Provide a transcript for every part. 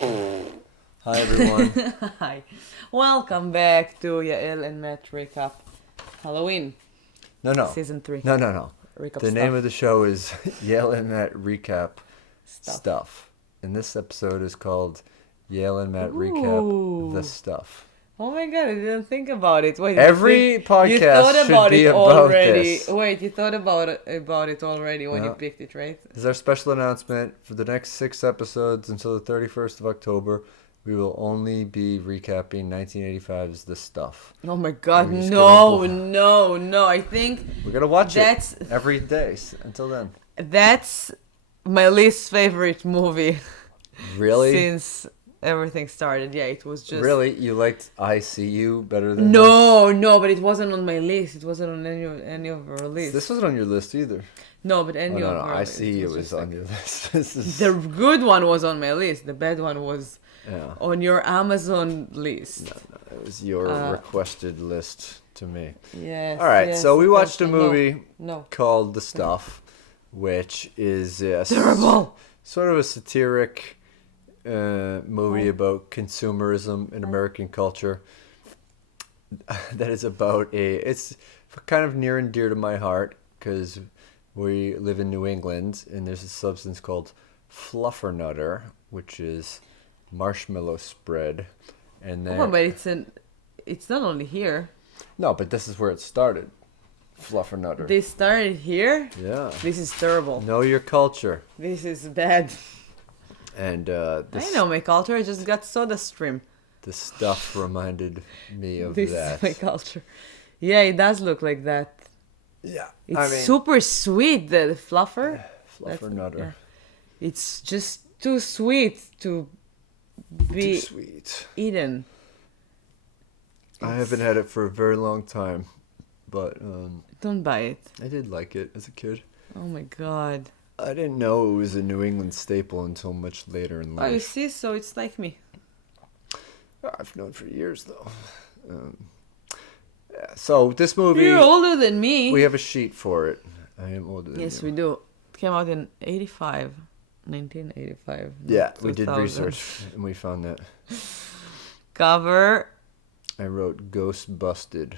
Hi everyone. Hi. Welcome back to Yael and Matt Recap Halloween No. Season 3. No. Recap The name of the show is Yael and Matt Recap Stuff. And this episode is called Yael and Matt Recap the Stuff. Oh my god, I didn't think about it. Wait, Every podcast you thought should about be it about already. this. Wait, you thought about it already when you picked it, right? This is our special announcement for the next 6 episodes until the 31st of October. We will only be recapping 1985's The Stuff. Oh my god, no. I think We're going to watch it every day until then. That's my least favorite movie. Really? Since everything started. Yeah, it was just... Really? You liked I See You better than No, but it wasn't on my list. It wasn't on any of our lists. This wasn't on your list either. No, but any of our I lists. See You was on your list. The good one was on my list. The bad one was on your Amazon list. No. It was your requested list to me. Yes. All right, so we watched a movie called The Stuff, which is terrible. Sort of a satiric movie about consumerism in American culture. That is about it's kind of near and dear to my heart because we live in New England and there's a substance called fluffernutter, which is marshmallow spread, and then but it's not only here. No, but this is where it started. Fluffernutter. They started here? Yeah. This is terrible. Know your culture. This is bad. And I know my culture. I just got Soda Stream. The Stuff reminded me of this that. Is my culture. Yeah, it does look like that. Yeah. It's super sweet, the fluffer. Fluffernutter. Yeah. It's just too sweet to be eaten. I haven't had it for a very long time, but don't buy it. I did like it as a kid. Oh my god. I didn't know it was a New England staple until much later in life. Oh, you see? So it's like me. I've known for years, though. So this movie... You're older than me. We have a sheet for it. I am older than you. Yes, we do. It came out in 1985. Yeah, we did research, and we found that. Cover. I wrote Ghost Busted.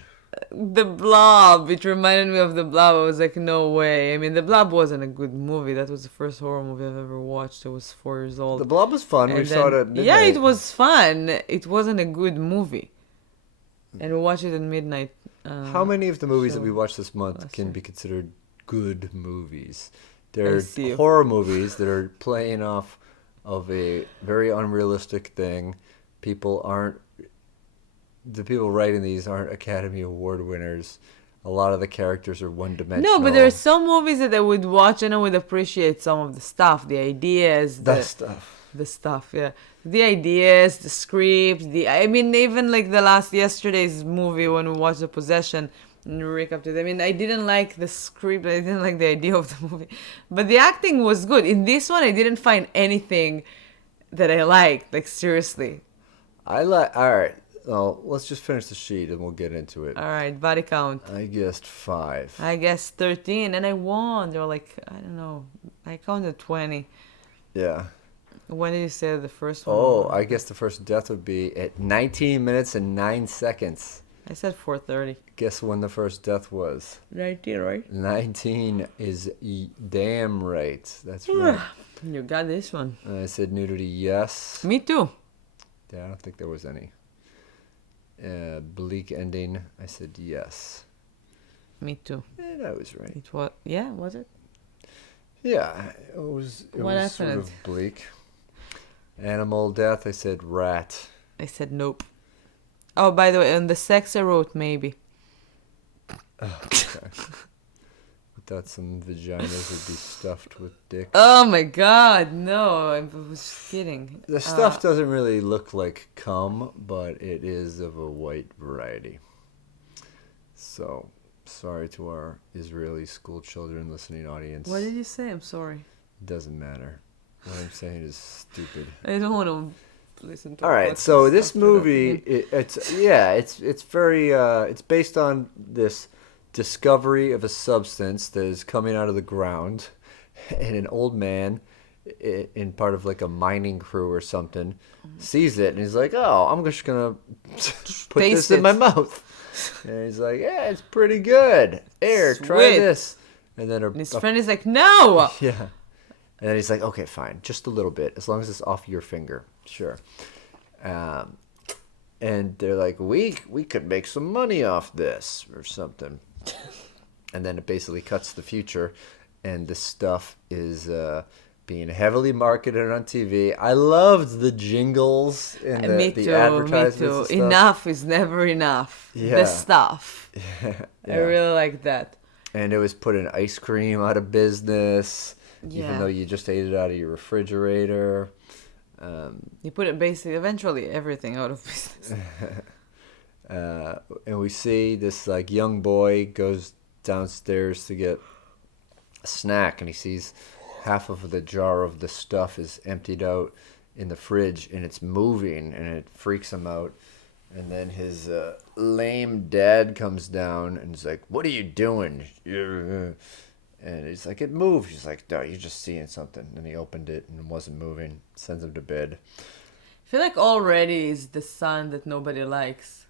The Blob. It reminded me of The Blob. I was like, no way. I mean, The Blob wasn't a good movie. That was the first horror movie I've ever watched. I was 4 years old. The Blob was fun. We saw it at midnight. Yeah, it was fun. It wasn't a good movie. And we watched it at midnight. How many of the movies that we watched this month can be considered good movies? They're horror movies that are playing off of a very unrealistic thing. The people writing these aren't Academy Award winners. A lot of the characters are one-dimensional. No, but there are some movies that I would watch and I would appreciate some of the stuff, the ideas. The stuff, yeah. The ideas, the script, I mean, even like yesterday's movie when we watched The Possession and we recapped it. I mean, I didn't like the script, I didn't like the idea of the movie. But the acting was good. In this one, I didn't find anything that I liked, like seriously. All right. Well, let's just finish the sheet and we'll get into it. All right, body count. I guessed 5. I guessed 13, and I won. They were like, I don't know. I counted 20. Yeah. When did you say the first one? Oh, I guess the first death would be at 19 minutes and 9 seconds. I said 4:30. Guess when the first death was? 19, right? 19 is damn right. That's right. You got this one. I said nudity, yes. Me too. Yeah, I don't think there was any. Bleak ending, I said yes. Me too. And I was right. It was, yeah, was it? Yeah, it was sort of bleak. Animal death, I said rat. I said nope. Oh, by the way, on the sex I wrote maybe. Oh, okay. We thought some vaginas would be stuffed with dicks. Oh my god, no, I was just kidding. The stuff doesn't really look like cum, but it is of a white variety. So, sorry to our Israeli school children listening audience. What did you say? I'm sorry. It doesn't matter. What I'm saying is stupid. I don't want to listen to. All right, so this movie, it's very it's based on this discovery of a substance that is coming out of the ground, and an old man in part of like a mining crew or something, sees it, and he's like, "Oh, I'm just gonna put Taste this in it. my mouth." And he's like, "Yeah, it's pretty good. Here, try Sweet. this." And then And his friend is like, no! yeah. And then he's like, "Okay, fine, just a little bit, as long as it's off your finger, sure." Um, and they're like, "We could make some money off this or something." And then it basically cuts to the future, and the stuff is being heavily marketed on TV. I loved the jingles and the advertisements. Me too. And stuff. Enough is never enough. Yeah. The stuff. Yeah. I really like that. And it was putting ice cream out of business, even though you just ate it out of your refrigerator. You put it basically, eventually, everything out of business. And we see this like young boy goes downstairs to get a snack, and he sees half of the jar of the stuff is emptied out in the fridge, and it's moving, and it freaks him out. And then his lame dad comes down and is like, "What are you doing?" And he's like, "It moved." He's like, "No, you're just seeing something." And he opened it and it wasn't moving. Sends him to bed. I feel like already is the son that nobody likes.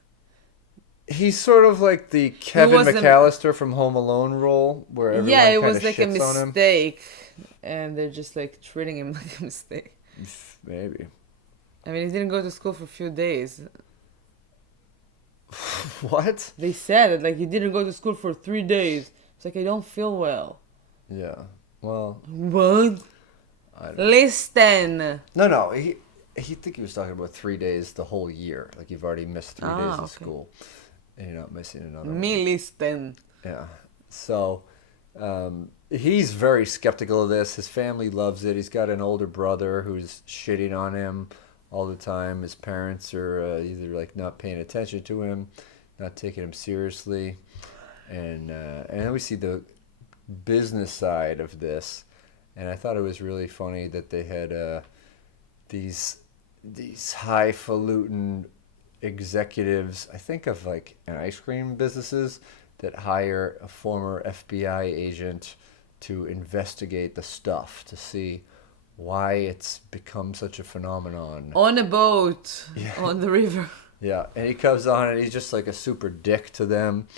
He's sort of like the Kevin McAllister from Home Alone role, where everyone it was like a shits on him. mistake, and they're just like treating him like a mistake. Maybe. I mean, he didn't go to school for a few days. What? They said it, like, he didn't go to school for 3 days. It's like, I don't feel well. Yeah. Well. What? I don't Listen. No. He think he was talking about 3 days the whole year. Like you've already missed 3 days of school, and you're not missing another one. Me listen. Yeah. So, he's very skeptical of this. His family loves it. He's got an older brother who's shitting on him all the time. His parents are either like not paying attention to him, not taking him seriously, and then we see the business side of this, and I thought it was really funny that they had these highfalutin executives. I think of like an ice cream businesses that hire a former FBI agent to investigate the stuff to see why it's become such a phenomenon. On a boat. On the river. Yeah, and he comes on and he's just like a super dick to them,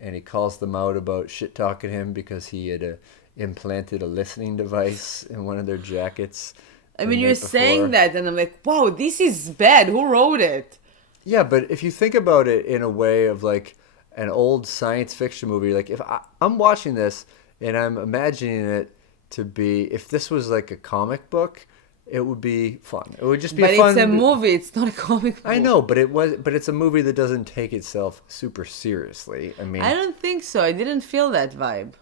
and he calls them out about shit talking him because he had implanted a listening device in one of their jackets. I mean, you're saying that, and I'm like, wow, this is bad. Who wrote it? Yeah, but if you think about it in a way of like an old science fiction movie, like if I'm watching this and I'm imagining it to be, if this was like a comic book, it would be fun. It would just be but fun. It's a movie. It's not a comic book. I know, but it's a movie that doesn't take itself super seriously. I mean, I don't think so. I didn't feel that vibe.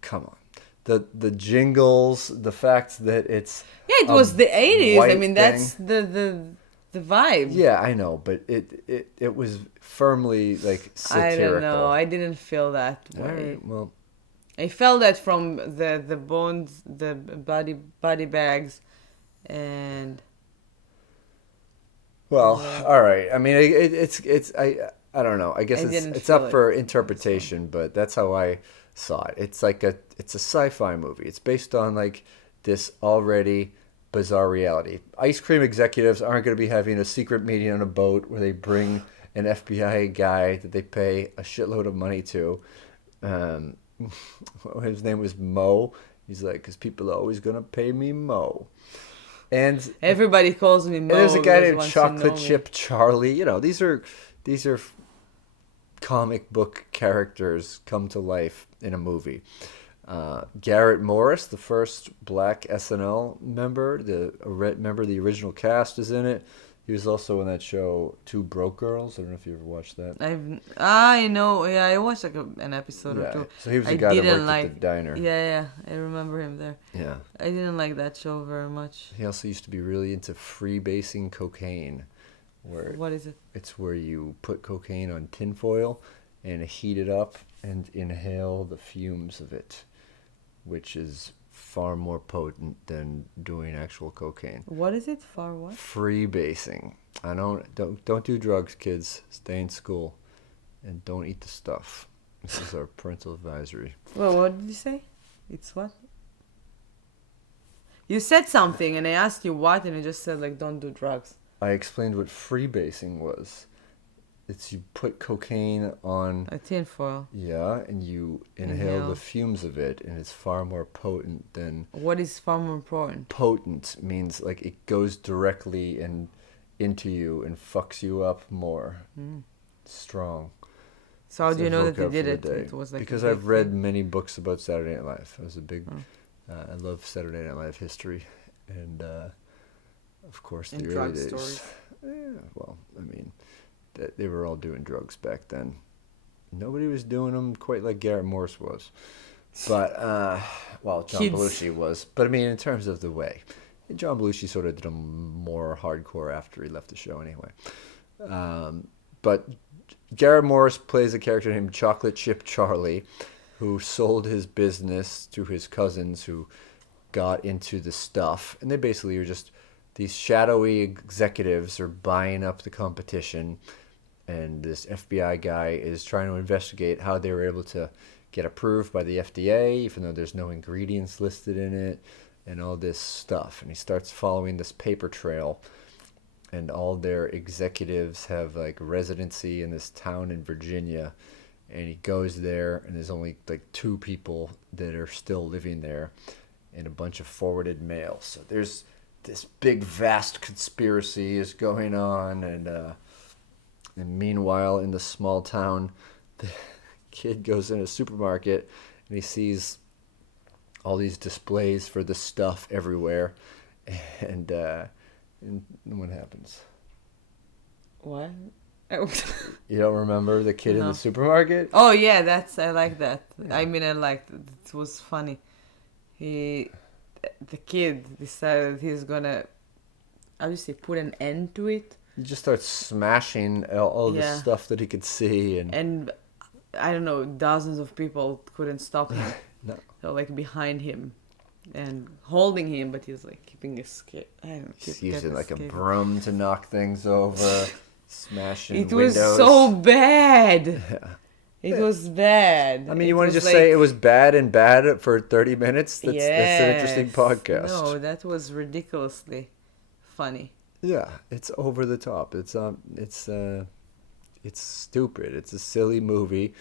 Come on. The jingles, the fact that it's it was the 80s. I mean, thing. that's the vibe. Yeah, I know, but it was firmly like satirical. I don't know. I didn't feel that way. All right, well, I felt that from the bones, the body bags, and. Well, all right. I mean, it's I don't know. I guess it's up for interpretation, but that's how I saw it. It's like it's a sci-fi movie. It's based on like this already bizarre reality. Ice cream executives aren't going to be having a secret meeting on a boat where they bring an FBI guy that they pay a shitload of money to. His name was Mo. He's like, because people are always going to pay me Mo. And everybody calls me Mo. And there's a guy named Chocolate Chip Charlie. You know, these are comic book characters come to life in a movie. Garrett Morris, the first black SNL member, the original cast, is in it. He was also in that show Two Broke Girls. I don't know if you ever watched that. I know. Yeah, I watched like an episode or two. So he was the guy that worked at the diner. Yeah, I remember him there. Yeah. I didn't like that show very much. He also used to be really into freebasing cocaine. What is it? It's where you put cocaine on tinfoil and heat it up and inhale the fumes of it, which is far more potent than doing actual cocaine. What is it? Far what? Freebasing. Don't do drugs, kids. Stay in school and don't eat the stuff. This is our parental advisory. Well, what did you say? It's what? You said something, and I asked you what, and you just said, like, don't do drugs. I explained what freebasing was. It's you put cocaine on a tinfoil. Yeah, and you inhale the fumes of it, and it's far more potent than. What is far more important? Potent means like it goes directly into you and fucks you up more. Strong. So how do you know that they did it? It was like because I've read many books about Saturday Night Live. I was a big. I love Saturday Night Live history, and of course the early days. Stories. Yeah, well, I mean. They were all doing drugs back then. Nobody was doing them quite like Garrett Morris was. But, John Belushi was. But, I mean, in terms of the way. John Belushi sort of did them more hardcore after he left the show anyway. But Garrett Morris plays a character named Chocolate Chip Charlie, who sold his business to his cousins who got into the stuff. And they basically are just... These shadowy executives are buying up the competition, and this FBI guy is trying to investigate how they were able to get approved by the FDA, even though there's no ingredients listed in it, and all this stuff. And he starts following this paper trail, and all their executives have like residency in this town in Virginia, and he goes there, and there's only like 2 people that are still living there, and a bunch of forwarded mail. So there's this big, vast conspiracy is going on, and meanwhile, in the small town, the kid goes in a supermarket, and he sees all these displays for the stuff everywhere, and what happens? What? You don't remember the kid in the supermarket? Oh, yeah, I like that. Yeah. I mean, I liked it. It was funny. The kid decided he's gonna, obviously, put an end to it. He just starts smashing all the stuff that he could see, and I don't know, dozens of people couldn't stop him. No, so like behind him and holding him, but he's like keeping his He's using like a broom to knock things over, smashing it windows. It was so bad. Yeah. It was bad. I mean, you want to just say it was bad and bad for 30 minutes? That's an interesting podcast. No, that was ridiculously funny. Yeah, it's over the top. It's stupid. It's a silly movie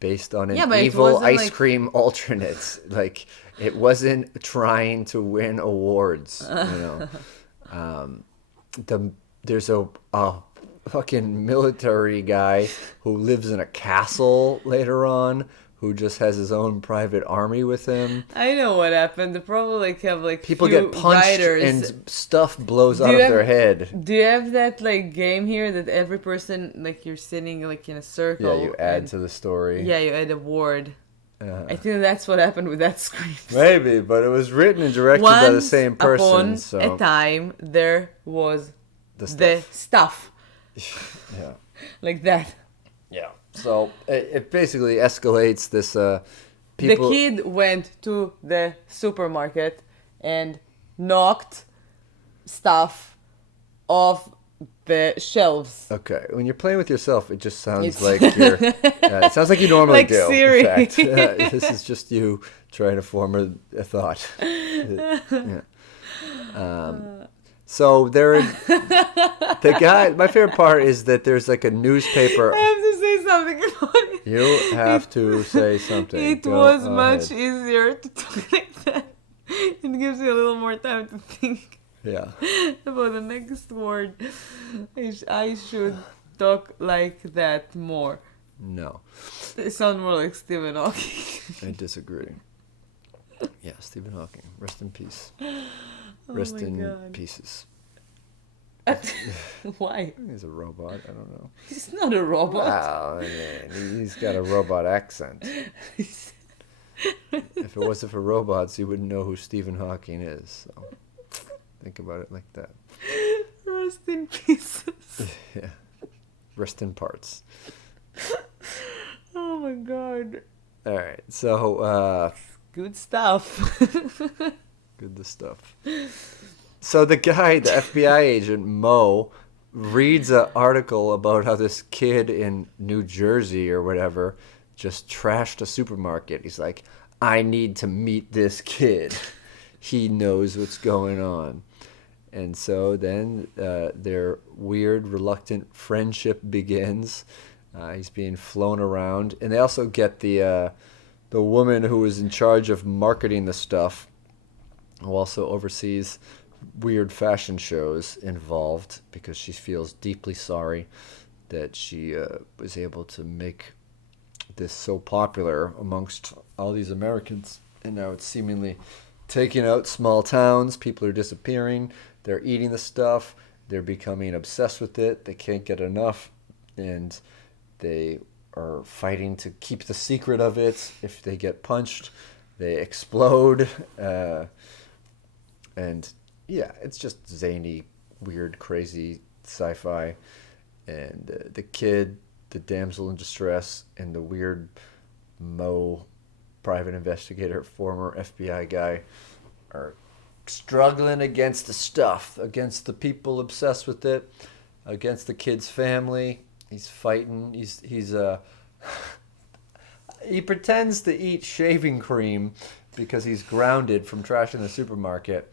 based on an evil ice cream alternate. Like, it wasn't trying to win awards, you know. There's a fucking military guy who lives in a castle later on, who just has his own private army with him. I know what happened. They probably have like people get punched and stuff blows out of their head. Do you have that like game here that every person, like, you're sitting like in a circle? Yeah, you add to the story. Yeah, you add a word. I think that's what happened with that script. Maybe, but it was written and directed by the same person. Once upon a time, there was the stuff. Yeah. Like that. Yeah. So it basically escalates this people. The kid went to the supermarket and knocked stuff off the shelves. Okay. When you're playing with yourself, it just sounds like you're it sounds like you normally like do. Siri. In fact, this is just you trying to form a thought. Yeah. So the guy, my favorite part is that there's like a newspaper. I have to say something about it. You have to say something. It was much easier to talk like that. It gives you a little more time to think. Yeah. About the next word. I should talk like that more. No. They sound more like Stephen Hawking. I disagree. Yeah, Stephen Hawking. Rest in peace. Oh Rest in pieces. Why? He's a robot. I don't know. He's not a robot. Wow, I mean, he's got a robot accent. If it wasn't for robots, you wouldn't know who Stephen Hawking is. So think about it like that. Rest in pieces. Yeah. Rest in parts. Oh my god. All right. So good stuff. Good stuff. So the guy, the FBI agent, Mo, reads an article about how this kid in New Jersey or whatever just trashed a supermarket. He's like, I need to meet this kid. he knows what's going on. And so then their weird, reluctant friendship begins. He's being flown around. And they also get the woman who is in charge of marketing the stuff, who also oversees weird fashion shows, involved because she feels deeply sorry that she was able to make this so popular amongst all these Americans. And now it's seemingly taking out small towns. People are disappearing. They're eating the stuff. They're becoming obsessed with it. They can't get enough. And they are fighting to keep the secret of it. If they get punched, they explode. And yeah, it's just zany, weird, crazy sci-fi. And the kid, the damsel in distress, and the weird Mo private investigator, former FBI guy, are struggling against the stuff, against the people obsessed with it, against the kid's family. He's fighting. He pretends to eat shaving cream because he's grounded from trashing the supermarket,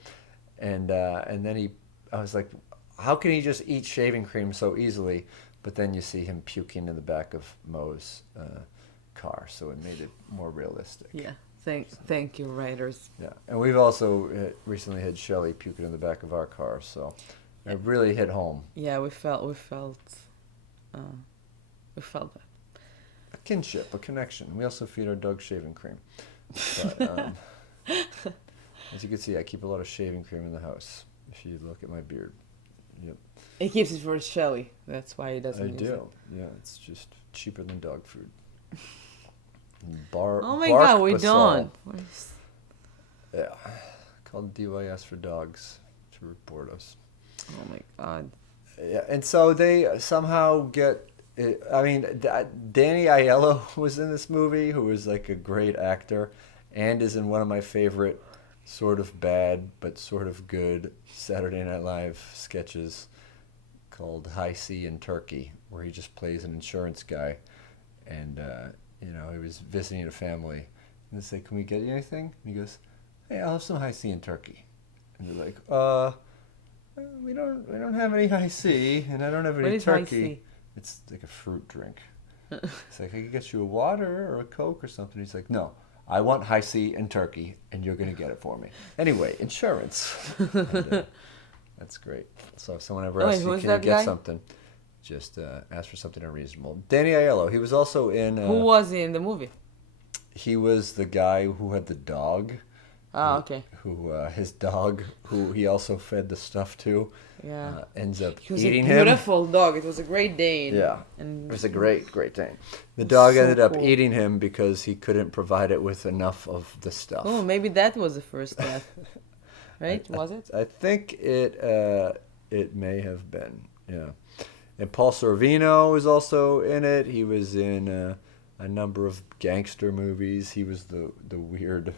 and then I was like, how can he just eat shaving cream so easily? But then you see him puking in the back of Mo's car, so it made it more realistic. Yeah. Thank you, writers. Yeah, and we've also recently had Shelley puking in the back of our car, so it really hit home. Yeah, we felt that. A kinship, a connection. We also feed our dog shaving cream. But, as you can see, I keep a lot of shaving cream in the house. If you look at my beard, yep. He keeps it for Shelley. That's why he doesn't. I use do. it. Yeah, it's just cheaper than dog food. Oh my God, we don't. Yeah, called DYS for dogs to report us. Oh my God. Yeah, and so they somehow get. I mean, Danny Aiello was in this movie, who was like a great actor, and is in one of my favorite, sort of bad but sort of good Saturday Night Live sketches called High C in Turkey, where he just plays an insurance guy, and he was visiting a family, and they say, "Can we get you anything?" And he goes, "Hey, I'll have some High C in Turkey." And they're like, we don't have any High C, and I don't have any turkey." High C? It's like a fruit drink. It's like, I could get you a water or a Coke or something. He's like, "No, I want High C and turkey, and you're going to get it for me." Anyway, insurance. And, that's great. So if someone ever asks you, can you get something, just ask for something unreasonable. Danny Aiello, he was also in... who was he in the movie? He was the guy who had the dog. Oh, okay. His dog, who he also fed the stuff to, ends up eating him. It was a beautiful dog. It was a Great Dane. Yeah, and it was a great Dane. The dog ended up eating him because he couldn't provide it with enough of the stuff. Oh, maybe that was the first death. Right? Was it? I think it may have been, yeah. And Paul Sorvino was also in it. He was in a number of gangster movies. He was the weird,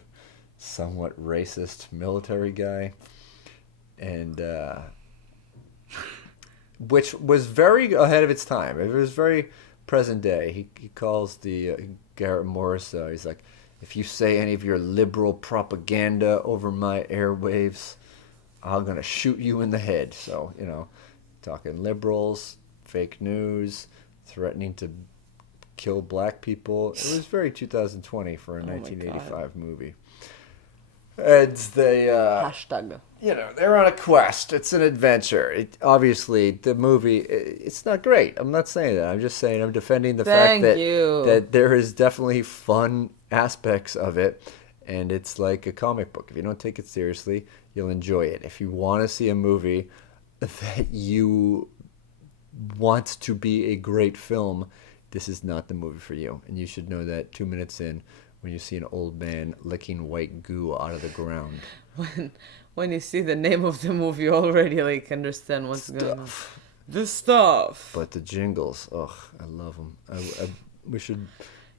somewhat racist military guy, and which was very ahead of its time. It was very present day. He calls the Garrett Morris. He's like, "If you say any of your liberal propaganda over my airwaves, I'm gonna shoot you in the head." So talking liberals, fake news, threatening to kill black people. It was very 2020 for a 1985 movie. And they hashtag. They're on a quest. It's an adventure. Obviously, the movie, it's not great. I'm not saying that. I'm just saying I'm defending the fact that there is definitely fun aspects of it, and it's like a comic book. If you don't take it seriously, you'll enjoy it. If you want to see a movie that you want to be a great film, this is not the movie for you. And you should know that 2 minutes in, when you see an old man licking white goo out of the ground. When you see the name of the movie, you already understand what's going on. The stuff. But the jingles, I love them. We should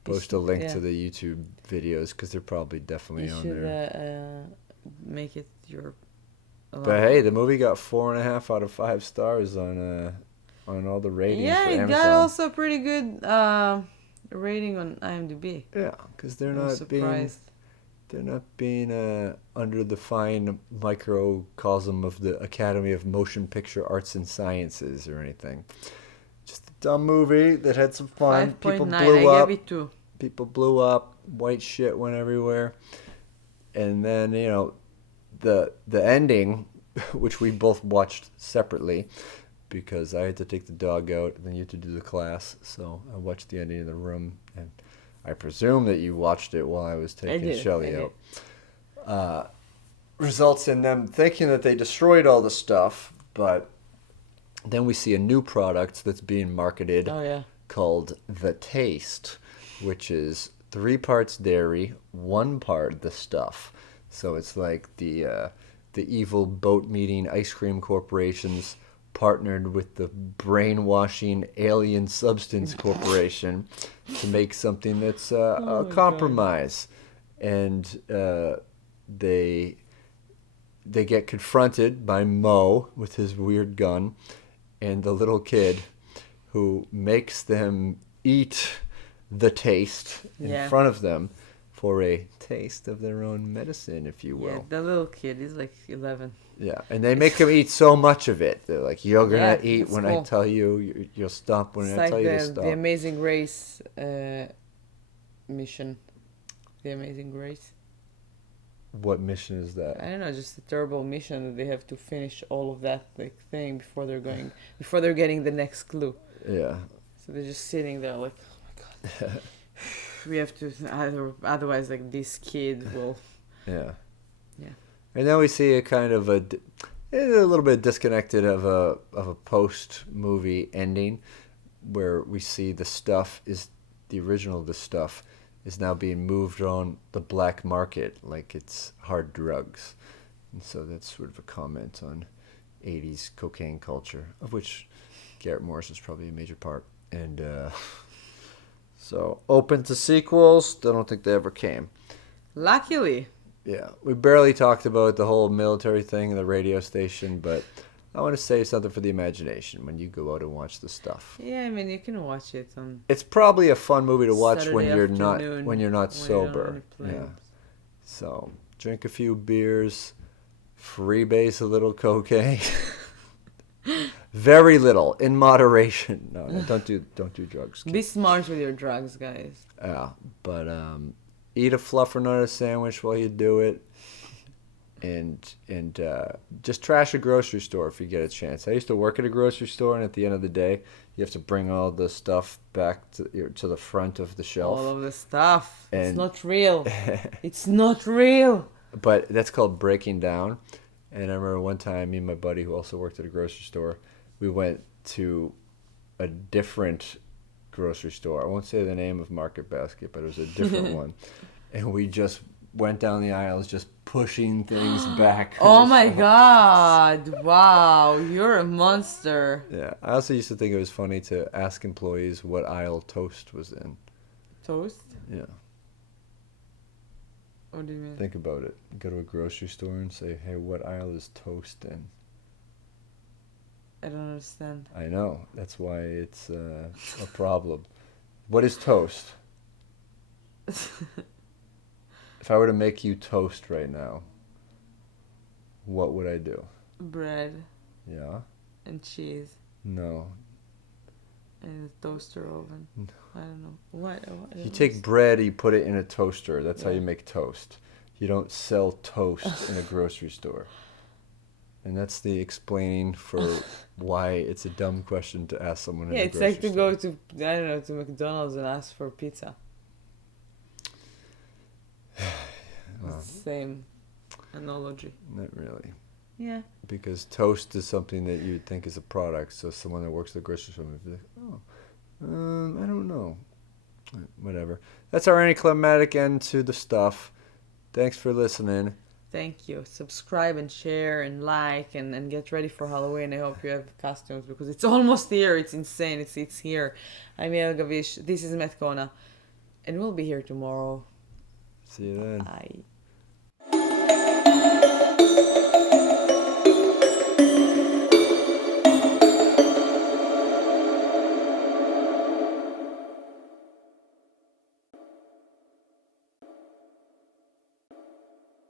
post a link to the YouTube videos, because they're probably definitely on there. Make it your... But hey, the movie got 4.5 out of 5 stars on all the ratings for Amazon. Yeah, it got also a pretty good rating on IMDb. Yeah, because they're They're not being under the fine microcosm of the Academy of Motion Picture Arts and Sciences or anything. Just a dumb movie that had some fun. 5.9. People blew I up. gave it 2. People blew up. White shit went everywhere. And then, you know, the ending, which we both watched separately, because I had to take the dog out and then you had to do the class. So I watched the ending in the room, and I presume that you watched it while I was taking Shelly out. Results in them thinking that they destroyed all the stuff, but then we see a new product that's being marketed called The Taste, which is 3 parts dairy, 1 part the stuff. So it's like the evil boat-meeting ice cream corporations partnered with the brainwashing alien substance corporation to make something that's a compromise. And they get confronted by Mo with his weird gun and the little kid who makes them eat the taste in front of them for a taste of their own medicine, if you will. Yeah, the little kid, he's like 11. Yeah, and they make him eat so much of it. They're like, you're going to eat when I tell you. You'll stop when I tell you to stop. It's like the Amazing Grace mission. The Amazing Grace. What mission is that? I don't know, just a terrible mission that they have to finish all of that like thing before they're getting the next clue. Yeah. So they're just sitting there like, oh my god. We have to, otherwise like this kid will... Yeah. Yeah. And then we see a kind of a little bit disconnected of a post-movie ending where we see the original stuff is now being moved on the black market like it's hard drugs. And so that's sort of a comment on 80s cocaine culture, of which Garrett Morris is probably a major part. And so open to sequels. I don't think they ever came. Luckily. Yeah, we barely talked about the whole military thing in the radio station, but I want to save something for the imagination when you go out and watch the stuff. Yeah, I mean, you can watch it on... It's probably a fun movie to watch Saturday when you're not afternoon, sober. Yeah. So, drink a few beers, freebase a little cocaine. Very little, in moderation. No, don't do drugs. Be smart with your drugs, guys. Yeah, but eat a fluffernutter sandwich while you do it, and just trash a grocery store if you get a chance. I used to work at a grocery store, and at the end of the day, you have to bring all the stuff back to the front of the shelf. All of the stuff. It's not real. It's not real. But that's called breaking down. And I remember one time, me and my buddy, who also worked at a grocery store, we went to a different grocery store. I won't say the name of Market Basket, but it was a different one. And we just went down the aisles just pushing things back. Oh my god. Wow, you're a monster. Yeah, I also used to think it was funny to ask employees what aisle toast was in. Toast? Yeah. What do you mean? Think about it. Go to a grocery store and say, hey, what aisle is toast in? I don't understand. I know. That's why it's a problem. What is toast? If I were to make you toast right now, what would I do? Bread. Yeah? And cheese. No. And a toaster oven. No. I don't know. What you take bread, you put it in a toaster. That's how you make toast. You don't sell toast in a grocery store. And that's the explaining for why it's a dumb question to ask someone in a grocery store. Yeah, it's like to go to, I don't know, to McDonald's and ask for pizza. Well, it's the same analogy. Not really. Yeah. Because toast is something that you'd think is a product. So someone that works at the grocery store would be like, I don't know. Whatever. That's our anticlimactic end to the stuff. Thanks for listening. Thank you. Subscribe and share and like and get ready for Halloween. I hope you have costumes because it's almost here. It's insane. It's here. I'm Yael Gavish. This is Kona. And we'll be here tomorrow. See you then. Bye.